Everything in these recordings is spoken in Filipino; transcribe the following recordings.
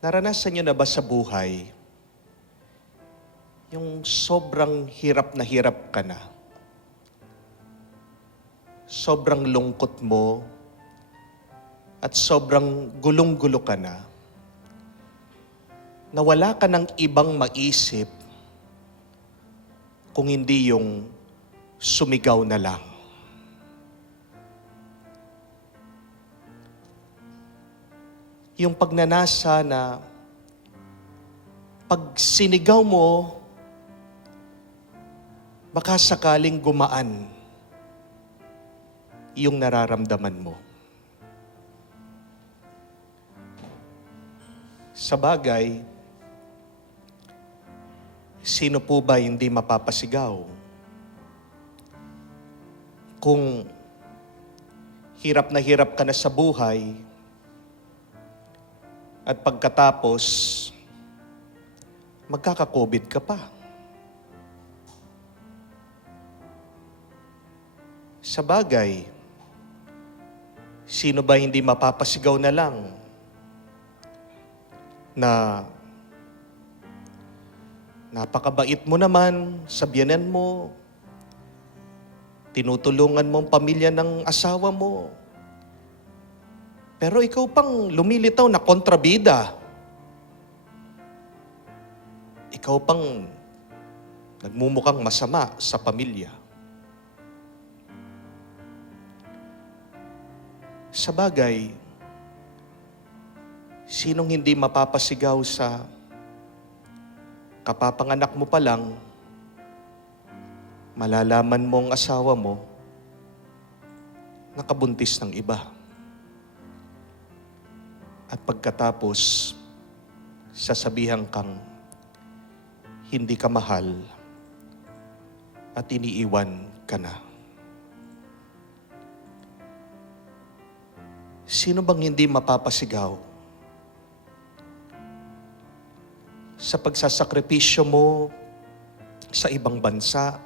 Naranasan niyo na ba sa buhay, yung sobrang hirap na hirap ka na, sobrang lungkot mo, at sobrang gulong-gulo ka na wala ka ng ibang maisip kung hindi yung sumigaw na lang. Yung pagnanasa na pag sinigaw mo, baka sakaling gumaan yung nararamdaman mo. Sa bagay, sino po ba hindi mapapasigaw? Kung hirap na hirap ka na sa buhay, at pagkatapos, magkaka-COVID ka pa. Sa bagay, sino ba hindi mapapasigaw na lang na napakabait mo naman, sabyanan mo, tinutulungan mo ang pamilya ng asawa mo, pero ikaw pang lumilitaw na kontrabida. Ikaw pang nagmumukhang masama sa pamilya. Sa bagay, sinong hindi mapapasigaw sa kapapanganak mo pa lang, malalaman mo ang asawa mo, nakabuntis ng iba. At pagkatapos, sasabihan kang hindi ka mahal at iniiwan ka na. Sino bang hindi mapapasigaw sa pagsasakripisyo mo sa ibang bansa?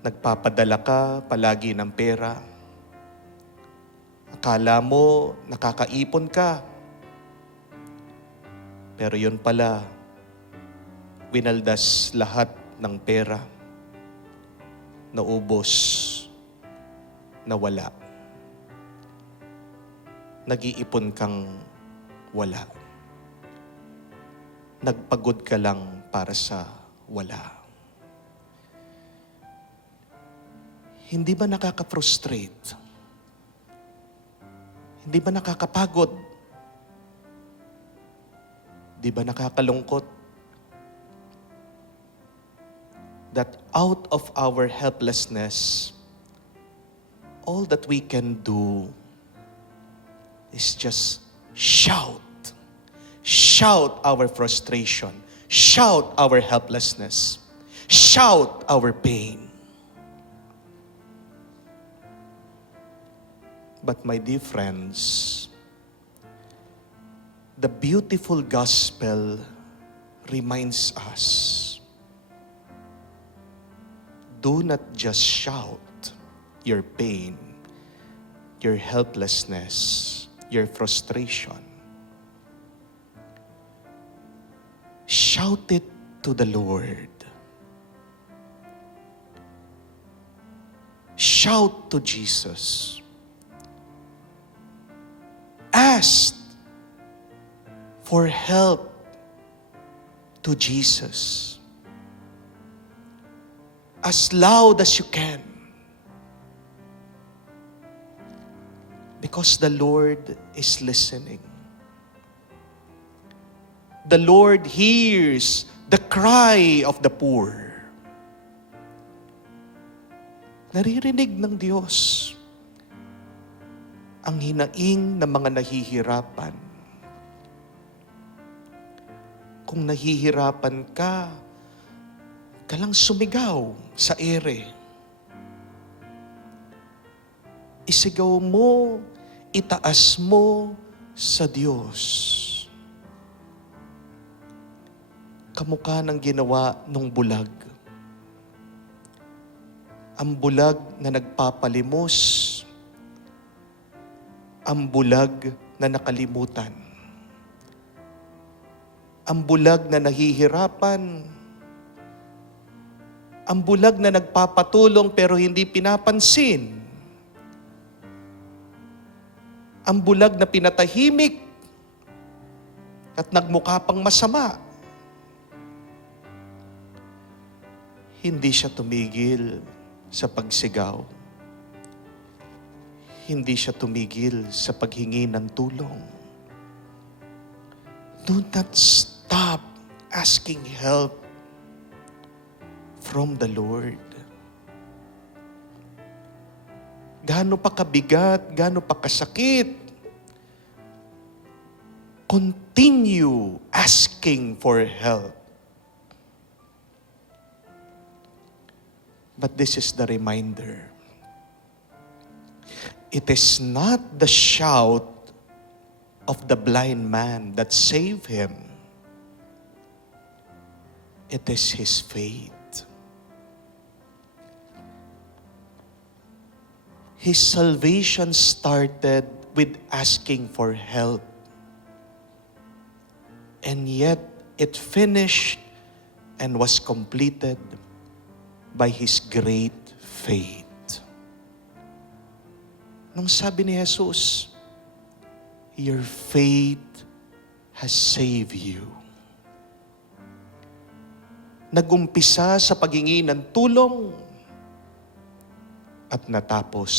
Nagpapadala ka palagi ng pera. Akala mo nakakaipon ka. Pero yun pala, winaldas lahat ng pera. Naubos, nawala. Nag-iipon kang wala. Nagpagod ka lang para sa wala. Hindi ba nakaka-frustrate? Hindi ba nakakapagod? Di ba nakakalungkot? That out of our helplessness, all that we can do is just shout. Shout our frustration. Shout our helplessness. Shout our pain. But my dear friends, the beautiful gospel reminds us, do not just shout your pain, your helplessness, your frustration. Shout it to the Lord. Shout to Jesus. Ask for help to Jesus as loud as you can, because the Lord is listening. The Lord hears the cry of the poor. Naririnig ng Diyos ang hinaing ng mga nahihirapan. Kung nahihirapan ka, ka lang sumigaw sa ere. Isigaw mo, itaas mo sa Diyos. Kamukha ng ginawa ng bulag. Ang bulag na nagpapalimos, ang bulag na nakalimutan. Ang bulag na nahihirapan. Ang bulag na nagpapatulong pero hindi pinapansin. Ang bulag na pinatahimik at nagmukha pang masama. Hindi siya tumigil sa pagsigaw. Hindi siya tumigil sa paghingi ng tulong. Do not stop asking help from the Lord. Gaano pa kabigat, gaano pa kasakit, continue asking for help. But this is the reminder. It is not the shout of the blind man that saved him. It is his faith. His salvation started with asking for help. And yet, it finished and was completed by his great faith. Nung sabi ni Jesus, your faith has saved you. Nagumpisa sa paghingi ng tulong at natapos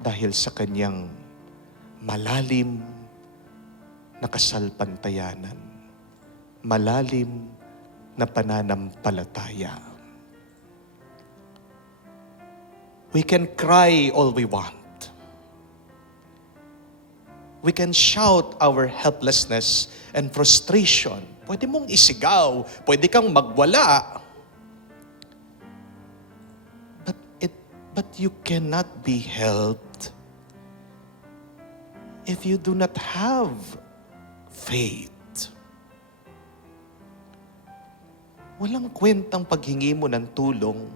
dahil sa kanyang malalim na kasalpantayanan, malalim na pananampalataya. We can cry all we want. We can shout our helplessness and frustration. Pwede mong isigaw, pwede kang magwala. But you cannot be helped if you do not have faith. Walang kwentang paghingi mo ng tulong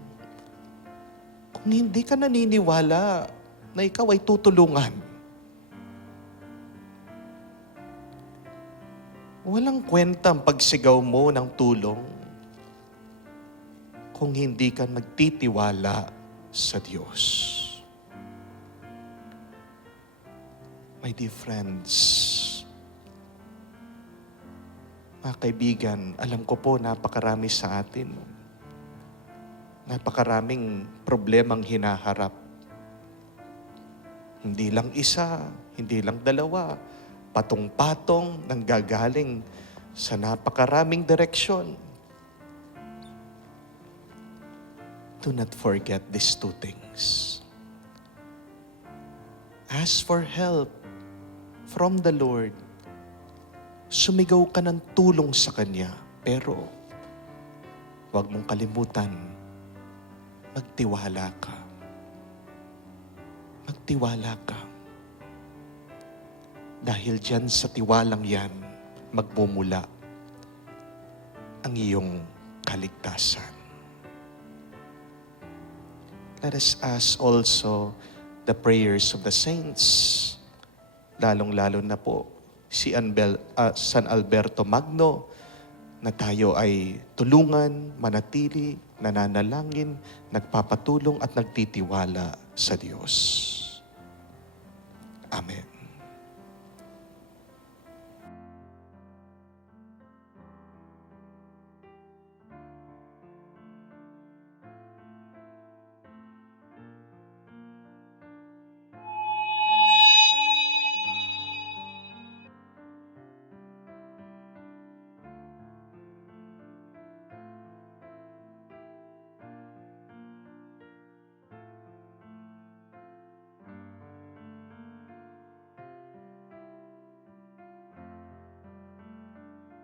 kung hindi ka naniniwala na ikaw ay tutulungan. Walang kwentang pagsigaw mo ng tulong kung hindi ka nagtitiwala sa Diyos. My dear friends, mga kaibigan, alam ko po napakarami sa atin. Napakaraming problemang hinaharap. Hindi lang isa, hindi lang dalawa, patong-patong nanggagaling sa napakaraming direksyon. Do not forget these two things. Ask for help from the Lord. Sumigaw ka ng tulong sa Kanya, pero huwag mong kalimutan, magtiwala ka. Magtiwala ka. Dahil dyan sa tiwalang yan, magmumula ang iyong kaligtasan. Let us ask also the prayers of the saints, lalong-lalo na po si San Alberto Magno, na tayo ay tulungan, manatili, nananalangin, nagpapatulong at nagtitiwala sa Diyos. Amen.